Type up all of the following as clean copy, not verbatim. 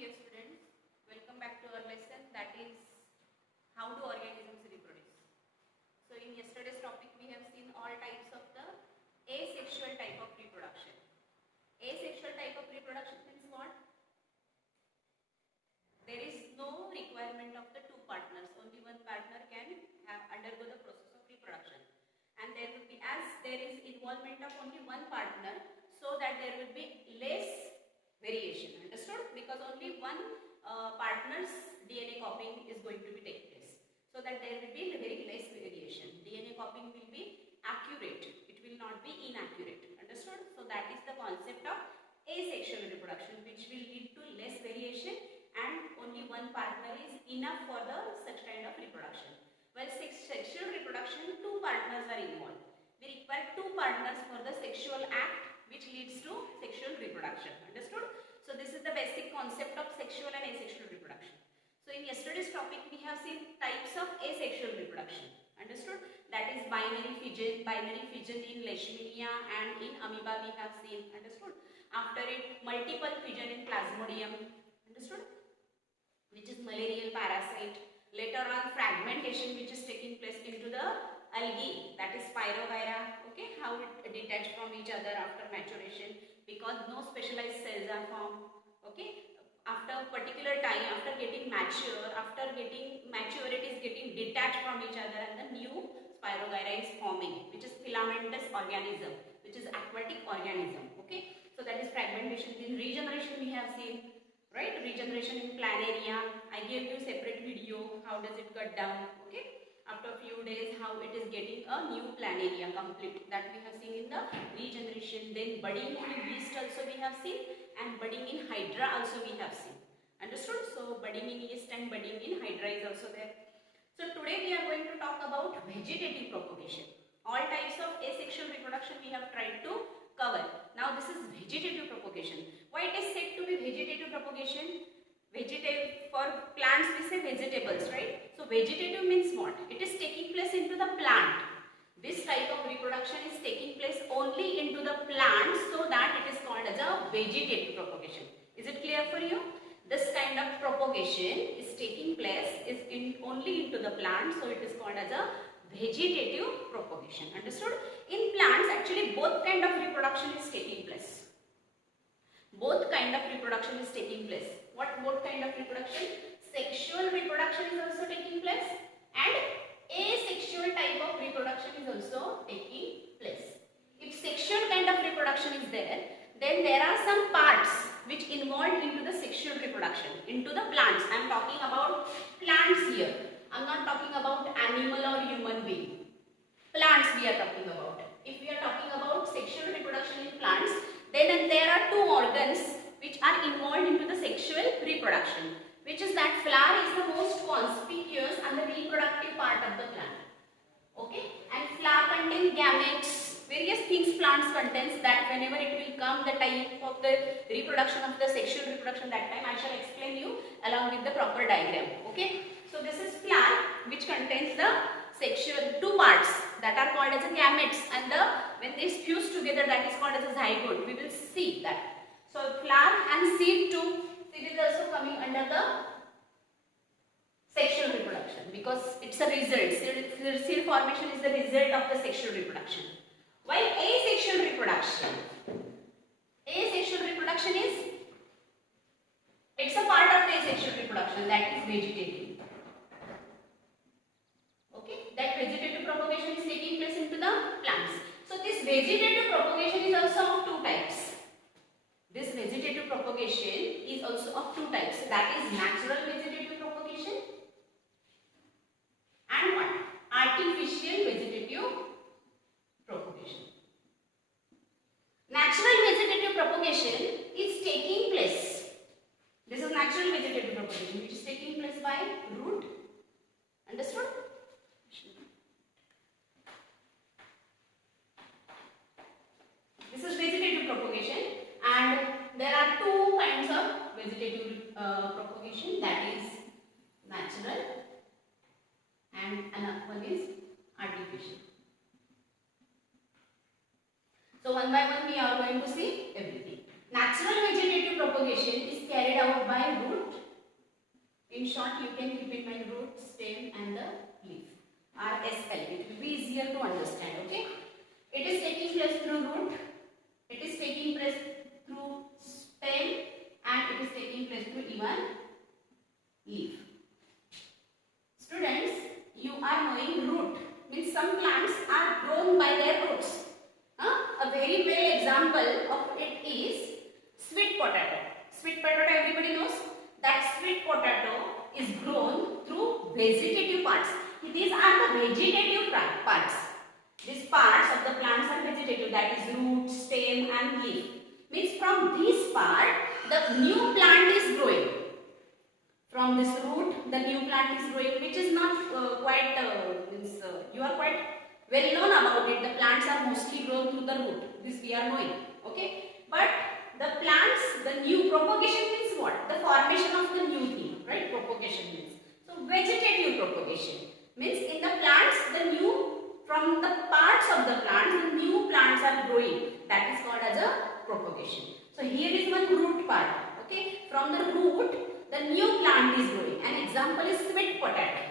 dear students. Welcome back to our lesson, that is how do organisms reproduce. So in yesterday's topic we have seen all types of the asexual type of reproduction. Asexual type of reproduction means what? There is no requirement of the two partners. Only one partner can undergo the process of reproduction. And there will be, as there is involvement of only one partner, so that there will be less variation. Understood? Because only one partner's DNA copying is going to be take place. So that there will be very less variation. DNA copying will be accurate. It will not be inaccurate. Understood? So that is the concept of asexual reproduction, which will lead to less variation and only one partner is enough for the such kind of reproduction. While sexual reproduction, two partners are involved. We require two partners for the sexual act, which leads to sexual reproduction. Understood? So this is the basic concept of sexual and asexual reproduction. So in yesterday's topic we have seen types of asexual reproduction. Understood? That is binary fission in Leishmania, and in amoeba we have seen. Understood? After it, multiple fission in Plasmodium. Understood? Which is malarial parasite. Later on, fragmentation which is taking place into the algae, that is Spirogyra. Okay, how it detach from each other after maturation, because no specialized cells are formed. Okay, after a particular time, after getting mature, it is getting detached from each other and the new Spirogyra is forming, which is filamentous organism, which is aquatic organism. Okay, so that is fragmentation. In regeneration we have seen, right? Regeneration in planaria. I gave you separate video. How does it cut down? Okay. After a few days, how it is getting a new planaria complete. That we have seen in the regeneration. Then budding in yeast also we have seen, and budding in hydra also we have seen. Understood? So budding in yeast and budding in hydra is also there. So today we are going to talk about vegetative propagation. All types of asexual reproduction we have tried to cover. Now this is vegetative propagation. Why it is said to be vegetative propagation? Vegetative, for plants we say vegetables, right? So vegetative means what? It is taking place into the plant. This type of reproduction is taking place only into the plant, so that it is called as a vegetative propagation. Is it clear for you? This kind of propagation is taking place only into the plant, so it is called as a vegetative propagation. Understood? In plants, actually both kind of reproduction is taking place. Both kind of reproduction is taking place. What both kind of reproduction? Sexual reproduction is also taking place, and asexual type of reproduction is also taking place. If sexual kind of reproduction is there, then there are some parts which involved into the sexual reproduction, into the plants. I am talking about plants here. I am not talking about animal or human being. Plants we are talking about. If we are talking about sexual reproduction in plants, then there are two organs which are involved into the sexual reproduction, which is that flower is the most conspicuous and the reproductive part of the plant. Okay, and flower contains gametes, various things plants contains, that whenever it will come the type of the reproduction of the sexual reproduction, that time I shall explain you along with the proper diagram. Okay, so this is flower which contains the sexual two parts that are called as a gametes, and when they fuse together, that is called as a zygote. We will see that. So flower and seed too. Seed is also coming under the sexual reproduction, because it's a result. Seed formation is the result of the sexual reproduction. While asexual reproduction is, it's a part of the asexual reproduction, that is vegetative. Okay, that vegetative propagation is taking place into the plants. So this vegetative propagation is also of two types. This vegetative propagation is also of two types. That is natural vegetative propagation and what? Artificial vegetative propagation. Natural vegetative propagation is taking place. This is natural vegetative propagation, which is taking place by root. Understood? This is vegetative propagation, and there are two kinds of vegetative propagation, that is natural and another one is artificial. So one by one we are going to see everything. Natural vegetative propagation is carried out by root. In short, you can keep in mind root, stem and the leaf. RSL. It will be easier to understand. Okay. It is taking place through root. It is taking place through stem and it is taking place through even leaf. Students, you are knowing root means some plants are grown by their roots. A very well example of it is sweet potato. Sweet potato, everybody knows that sweet potato is grown through vegetative parts. These are the vegetative parts. These parts of the plants are vegetative, that is root, stem and leaf. Means from this part the new plant is growing. From this root the new plant is growing, which is not you are quite well known about it. The plants are mostly grown through the root. This we are knowing. Okay. But the plants, the new propagation means what? The formation of the new thing. Right? Propagation means. So vegetative propagation means in the plants the new, from the parts of the plants, the new plants are growing. That is called as a propagation. So here is one root part. Okay. From the root, the new plant is growing. An example is sweet potato.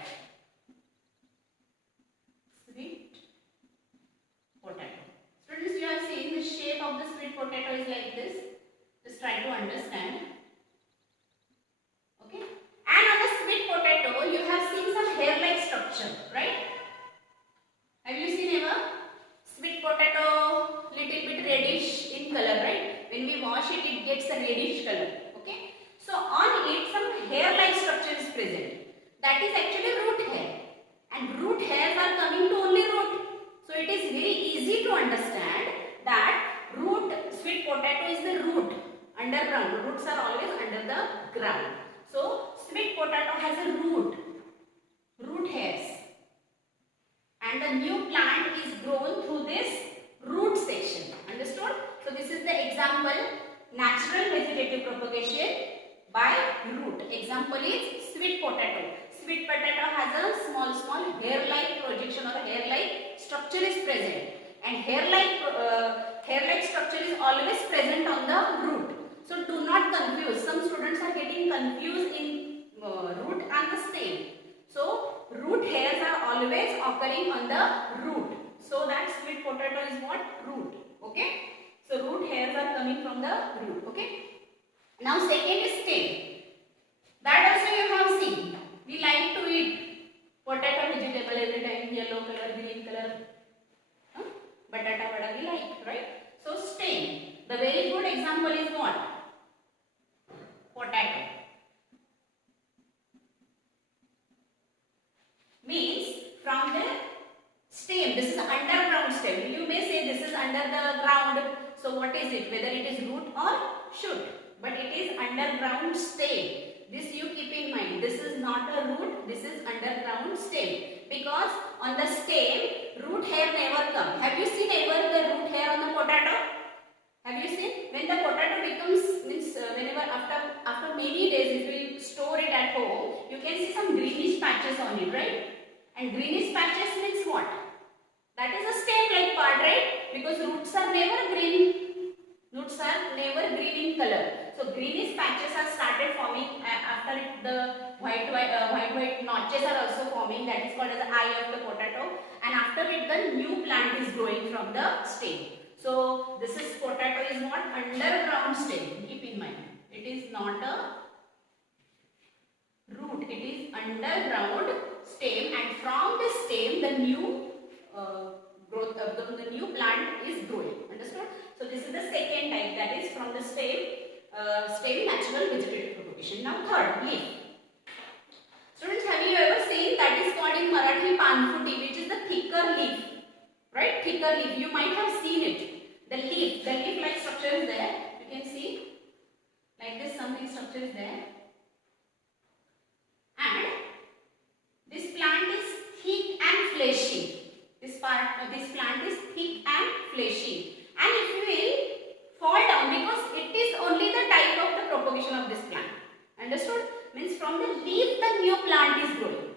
Sweet potato. Students, you have seen the shape of the sweet potato is like this. Just try to understand. Okay. And on the sweet potato, you have seen some hair-like structure, right? Have you seen ever? Sweet potato, little bit reddish in color, right? When we wash it, it gets a reddish color. Okay. So on it, some hair-like structure is present. That is actually root hair. And root hairs are coming to only root. So it is very easy to understand that root, sweet potato is the root, underground. The roots are always under the ground. So sweet potato has a root hairs. And the new plant is grown through this root section. Understood? So this is the example, natural vegetative propagation by root. Example is sweet potato. Sweet potato has a small hair-like projection or hair-like structure is present. And hair-like structure is always present on the root. So do not confuse. Some students are getting confused in root and the stem. So root hairs are always occurring on the root. So that sweet potato is what? Root. Okay. So root hairs are coming from the root. Okay. Now second is stem. That also you have seen. We like to eat potato vegetable every time, yellow color, green color. Batata vada we like, right? So stem. The very good example is what? Potato. Means from the stem, this is underground stem. You may say this is under the ground. So what is it? Whether it is root or shoot. But it is underground stem. This you keep in mind. This is not a root. This is underground stem. Because on the stem, root hair never come. Have you seen ever the root hair on the potato? Have you seen? When the potato becomes, means whenever after many days, if we store it at home, you can see some greenish patches on it, right? And greenish patches means what? That is a stem-like part, right? Because roots are never green. Roots are never green in color. So greenish patches are started forming after it, the white notches are also forming. That is called as the eye of the potato. And after it, the new plant is growing from the stem. So this is potato is what? Underground stem. Keep in mind. It is not a root. It is underground stem, and from the stem the new growth of the new plant is growing. Understood? So this is the second type, that is from the stem natural vegetative propagation. Now third, leaf. Students, have you ever seen that is called in Marathi panfuti, which is the thicker leaf, right? Thicker leaf. You might have seen it. The leaf-like structure is there. You can see like this, something structure is there, and this plant is thick and fleshy. This plant is thick and fleshy. And it will fall down because it is only the type of the propagation of this plant. Understood? Means from the leaf the new plant is growing.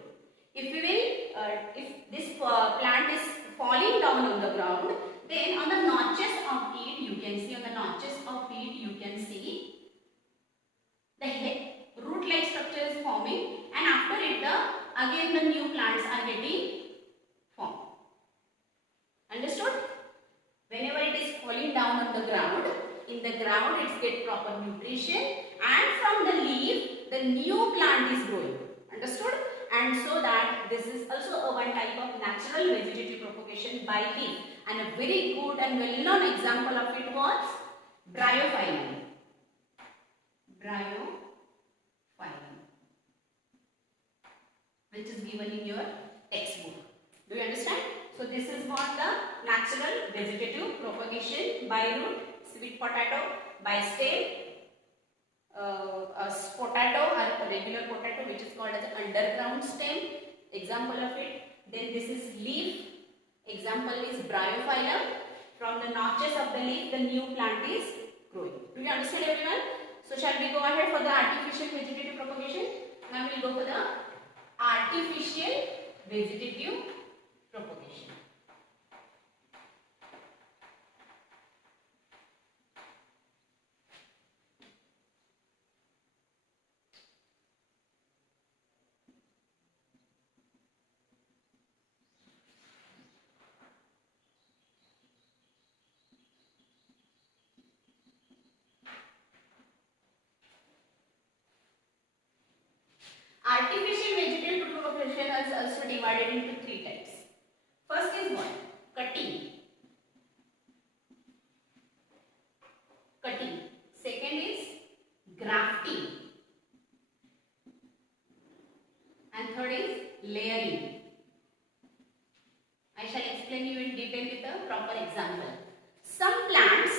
If this plant is falling down on the ground, then on the notches of it you can see, the new plants are getting formed. Understood? Whenever it is falling down on the ground, in the ground it gets proper nutrition, and from the leaf the new plant is growing. Understood? And so that this is also a one type of natural vegetative propagation by leaf, and a very good and well known example of it was Bryophyllum. Bryophyllum, which is given in your textbook. Do you understand? So this is what the natural vegetative propagation by root, sweet potato, by stem, potato or regular potato, which is called as underground stem, example of it. Then this is leaf, example is Bryophyllum. From the notches of the leaf the new plant is growing. Do you understand, everyone? So shall we go ahead for the artificial vegetative propagation? Now we will go for the artificial vegetative propagation. Artificial vegetative propagation is also divided into three types. First is what? Cutting. Cutting. Second is grafting. And third is layering. I shall explain you in detail with a proper example. Some plants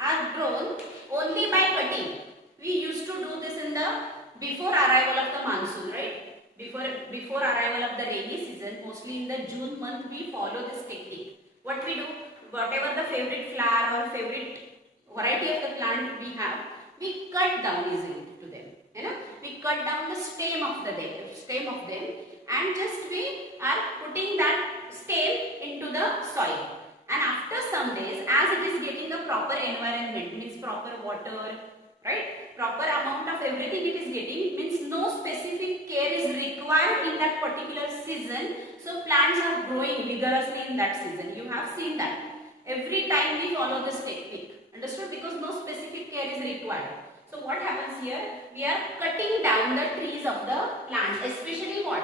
are grown only by cutting. We used to do this in the before arrival of the monsoon, right? Before arrival of the rainy season, mostly in the June month, we follow this technique. What we do, whatever the favorite flower or favorite variety of the plant we have, we cut down easily to them. You know, we cut down the stem of them, and just we are putting that stem into the soil. And after some days, as it is getting the proper environment, means proper water, right? Proper amount of everything it is getting, means no specific care is required in that particular season. So plants are growing vigorously in that season. You have seen that. Every time we follow this technique. Understood? Because no specific care is required. So what happens here? We are cutting down the trees of the plants. Especially what?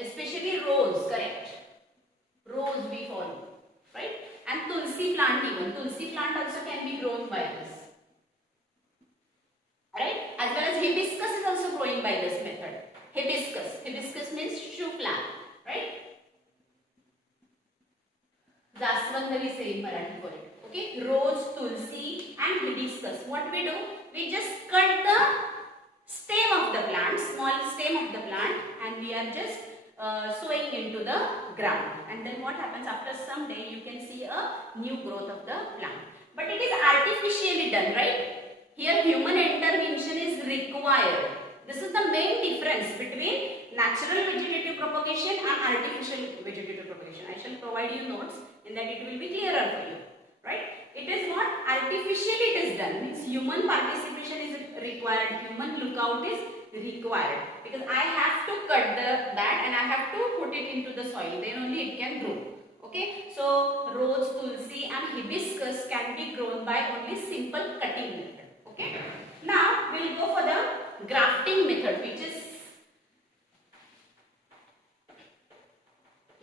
Especially rose, correct? Rose we follow. Right? And tulsi plant even. Tulsi plant also can be grown by this. Right? As well as hibiscus is also growing by this method. Hibiscus. Hibiscus means shoe plant. Right? Jaswand we say in Marathi for it. Okay? Rose, tulsi and hibiscus. What we do? We just cut the stem of the plant, small stem of the plant, and we are just sowing into the ground. And then what happens after some day, you can see a new growth of the plant. But it is artificially done, right? Here human intervention is required. This is the main difference between natural vegetative propagation and artificial vegetative propagation. I shall provide you notes in that it will be clearer for you. Right? It is what artificially it is done. Means human participation is required. Human lookout is required. Because I have to cut that and I have to put it into the soil. Then only it can grow. Okay? So rose, tulsi and hibiscus can be grown by only simple cutting method. Okay. Now we will go for the grafting method, which is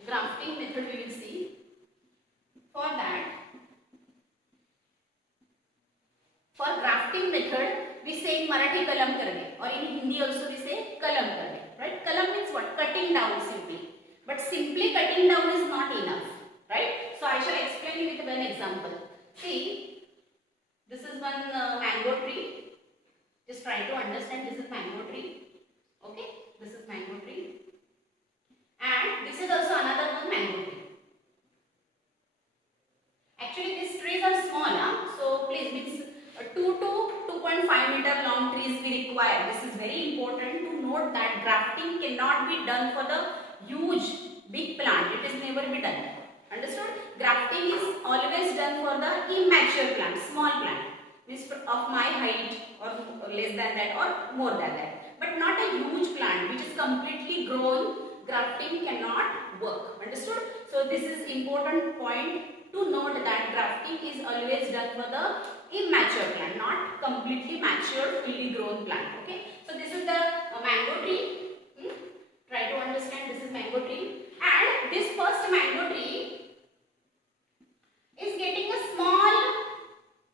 grafting method we will see. For that, for grafting method, we say in Marathi kalam karne, or in Hindi also we say kalam karne. Right? Kalam means what? Cutting down simply. But simply cutting down is not enough. Right? So I shall explain you with one example. See. This is one mango tree. Just try to understand, this is mango tree. Okay, this is mango tree. And this is also another one mango tree. Actually these trees are small, so please, means 2 to 2.5 meter long trees we require. This is very important to note that grafting cannot be done for the huge big plant. It is never be done. Understood? Grafting is always done for the immature plant, small plant, means of my height or less than that or more than that. But not a huge plant which is completely grown grafting cannot work. Understood? So this is important point to note that grafting is always done for the immature plant, not completely mature, fully grown plant. Okay? So this is the mango tree. Try to understand, this is mango tree, and this first mango tree is getting a small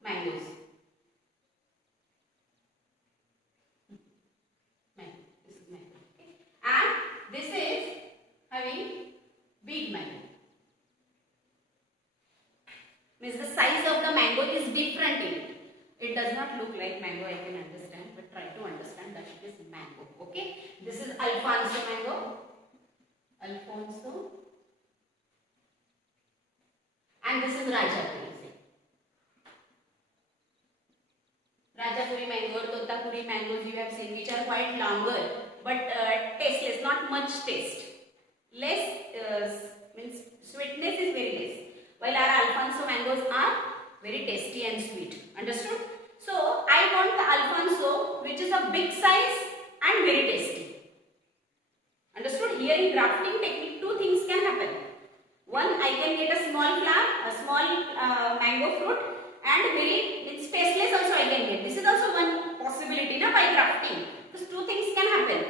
mangoes. This is mango. Okay? And this is having big mango. Means the size of the mango is different in it. It does not look like mango, I can understand, but try to understand that it is mango. Okay? This is Alfonso mango. Alfonso. And this is Rajapuri. Rajapuri mango or Totapuri mangoes you have seen, which are quite longer but tasteless, not much taste. Less means sweetness is very less. While our Alfonso mangoes are very tasty and sweet. Understood? So I want the Alfonso which is a big size and very tasty. Understood? Here in grafting technique, two things can happen. One, I can get a small flower, a small mango fruit, and very tasteless also I can get. This is also one possibility na, by grafting. Because two things can happen.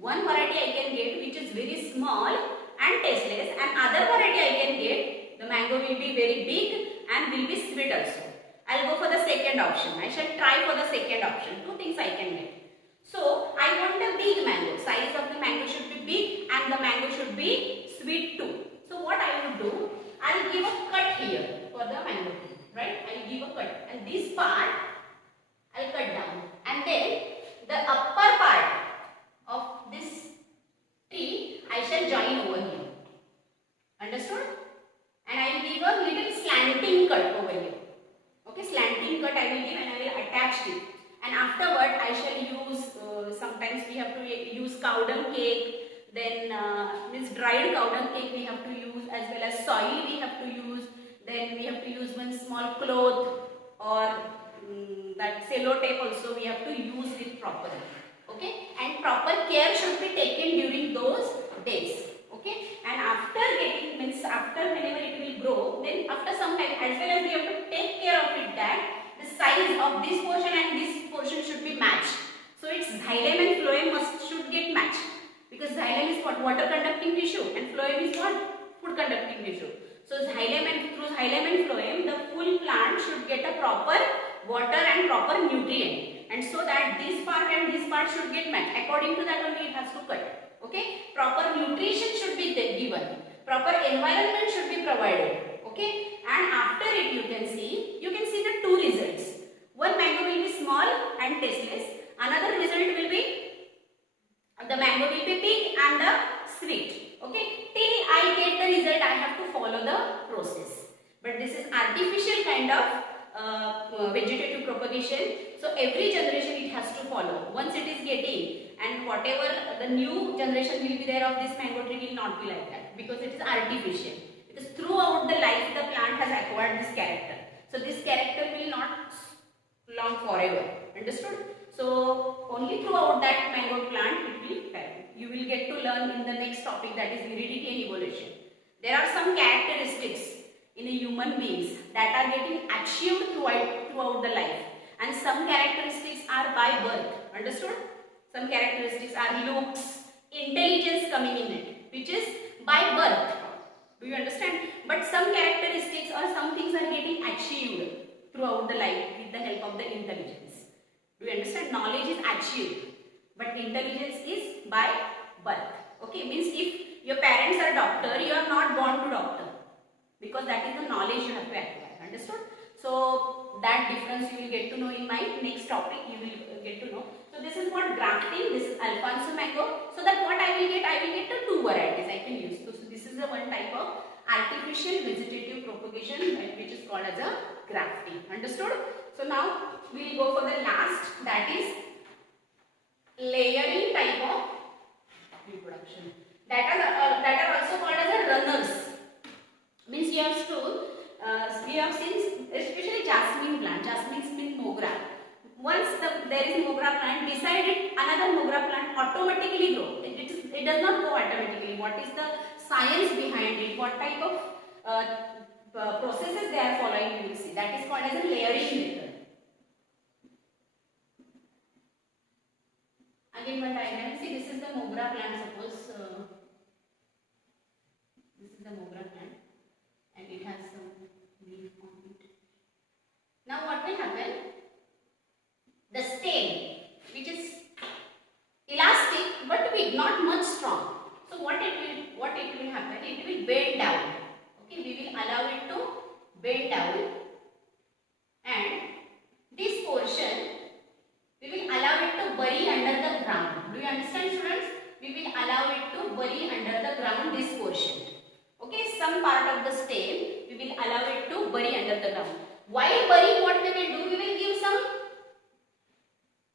One variety I can get which is very small and tasteless, and other variety I can get, the mango will be very big and will be sweet also. I'll go for the second option. I shall try for the second option. Two things I can get. So I want a big mango. Size of the mango should be big and the mango should be sweet too. So what I will do, I will give a cut here for the mango tree, right? I will give a cut, and this part I will cut down, and then the upper part of this tree I shall join over here. Understood? And I will give a little slanting cut over here. Okay, slanting cut I will give, and I will attach it. And afterward I shall use, sometimes we have to use cow dung cake, then means dried cow dung cake we have to use, as well as soil we have to use, then we have to use one small cloth or that cello tape also we have to use it properly. Okay, and proper care should be taken during those days. Okay, and after getting, means after whenever it will grow, then after some time, as well as we have to take care of it that the size of this portion and this portion should be matched. So its xylem and phloem should get matched, because xylem is what? Water conducting tissue, and phloem is what? Food conducting tissue. So xylem and through xylem and phloem, the full plant should get a proper water and proper nutrient, and so that this part and this part should get matched. According to that only it has to cut. Okay, proper nutrition should be given, proper environment should be provided. Okay, and after it you can see the two results. One mango will be small and tasteless. Another result will be the mango will be big and the sweet. Okay, till I get the result I have to follow the process. But this is artificial kind of vegetative propagation. So every generation it has to follow. Once it is getting, and whatever the new generation will be there of this mango tree will not be like that, because it is artificial. Because throughout the life the plant has acquired this character. So this character will not long forever. Understood? So only throughout that mango plant it will happen. You will get to learn in the next topic, that is heredity and evolution. There are some characteristics in a human beings that are getting achieved throughout the life, and some characteristics are by birth. Understood? Some characteristics are looks, intelligence coming in it, which is by birth. Do you understand? But some characteristics or some things are getting achieved throughout the life with the help of the intelligence. Do you understand? Knowledge is achieved, but intelligence is by birth. Okay, means if your parents are doctor, you are not born to doctor, because that is the knowledge you have to acquire. Understood? So that difference you will get to know in my next topic. You will get to know. So this is what grafting. This is Alfonso mango. So that what I will get the two varieties I can use. So this is the one type of artificial vegetative propagation which is called as a grafting. Understood? So now we will go for the last, that is layering type of reproduction. That are also called as a runners. Means you have to we have seen especially jasmine plant. Jasmine means mogra. Once there is mogra plant, beside it another mogra plant automatically grow. It is it does not go automatically. What is the science behind it? What type of processes they are following? You will see. That is called as a layering method. Again, one diagram. See, this is the mogra plant. Suppose this is the mogra plant, and it has some leaf on it. Now, what will happen? The stem, which is elastic but weak, not much strong. So, what it will happen? It will bend down. Okay, we will allow it to bend down, and this portion we will allow it to bury under the ground. Do you understand, students? We will allow it to bury under the ground, this portion. Okay, some part of the stem we will allow it to bury under the ground. While burying, what we will do? We will give some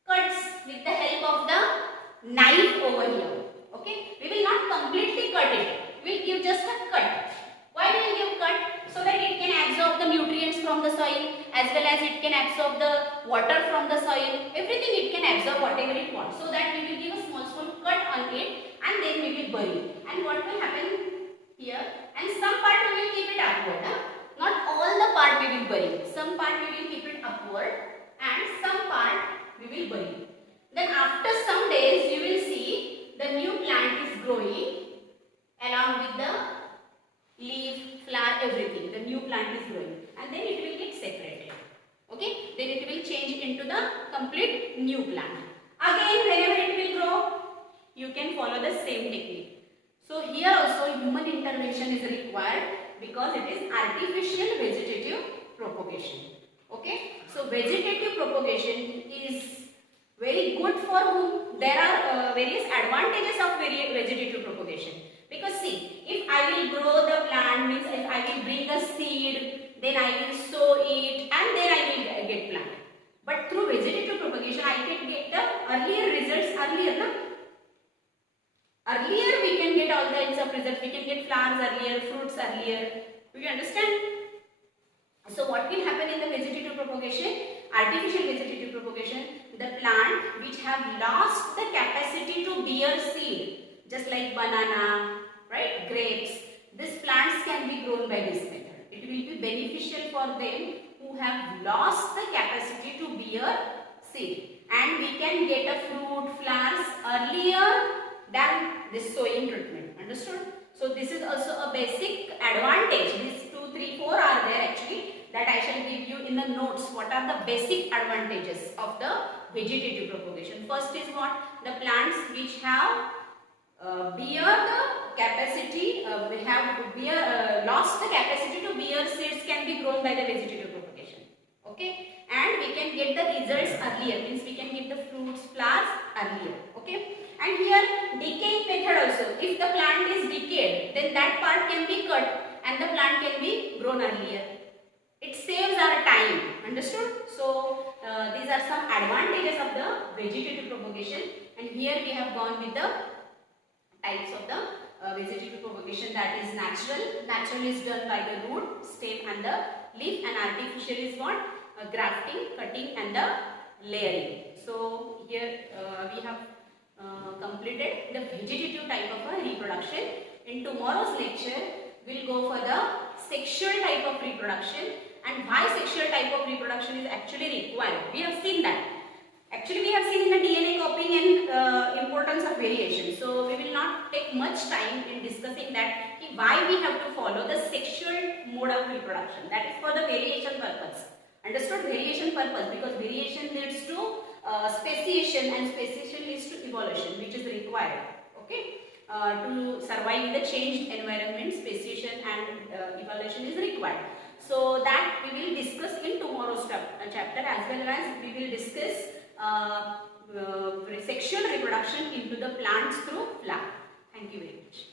cuts with the help of the knife over here. Okay, we will not completely cut it. We will give just a cut. Why we will give cut? So that it can absorb the nutrients from the soil, as well as it can absorb the water from the soil. Everything it can absorb whatever it wants. So that we will give a small cut on it, and then we will bury. And what will happen here? And some part we will keep it upward. Not all the part we will bury. Some part we will keep it upward, and some part we will bury. Then after some days you will see the new plant is growing along with the leaf, flower, everything. The new plant is growing, and then it will get separated. Okay, then it will change into the complete new plant. Again, whenever it will grow, you can follow the same technique. So here also human intervention is required, because it is artificial vegetative propagation. Okay, so vegetative propagation is very good for whom? There are various advantages of vegetative propagation. Because see, if I will grow the plant, means if I will bring a seed, then I will sow it, and then I will get plant. But through vegetative propagation, I can get the earlier results earlier. No? Earlier we can get all kinds of results. We can get flowers earlier, fruits earlier. Do you understand? So what will happen in the vegetative propagation? Artificial vegetative propagation, the plant which have lost the capacity to bear seed, just like banana, right, grapes, these plants can be grown by this method. It will be beneficial for them who have lost the capacity to bear seed, and we can get a fruit, flowers earlier than this sowing treatment. Understood? So this is also a basic advantage. These 2, 3, 4 are there actually, that I shall give you in the notes. What are the basic advantages of the vegetative propagation? First is what? The plants which have bear the capacity, lost the capacity to bear seeds can be grown by the vegetative propagation. Okay, and we can get the results earlier, means we can get the fruits, flowers earlier. Okay, and here decaying method also. If the plant is decayed, then that part can be cut and the plant can be grown earlier. It saves our time. Understood? So these are some advantages of the vegetative propagation, and here we have gone with the types of the vegetative propagation, that is natural. Natural is done by the root, stem and the leaf, and artificial is what? Grafting, cutting and the layering. So here we have completed the vegetative type of a reproduction. In tomorrow's lecture, we will go for the sexual type of reproduction, and why sexual type of reproduction is actually required. We have seen that. Actually, we have seen in the DNA copying and importance of variation. So we will not take much time in discussing that, why we have to follow the sexual mode of reproduction. That is for the variation purpose. Understood? Variation purpose, because variation leads to speciation, and speciation leads to evolution, which is required. Okay, to survive in the changed environment, speciation and evolution is required. So that we will discuss in tomorrow's chapter, as well as we will discuss sexual reproduction into the plants through flower. Thank you very much.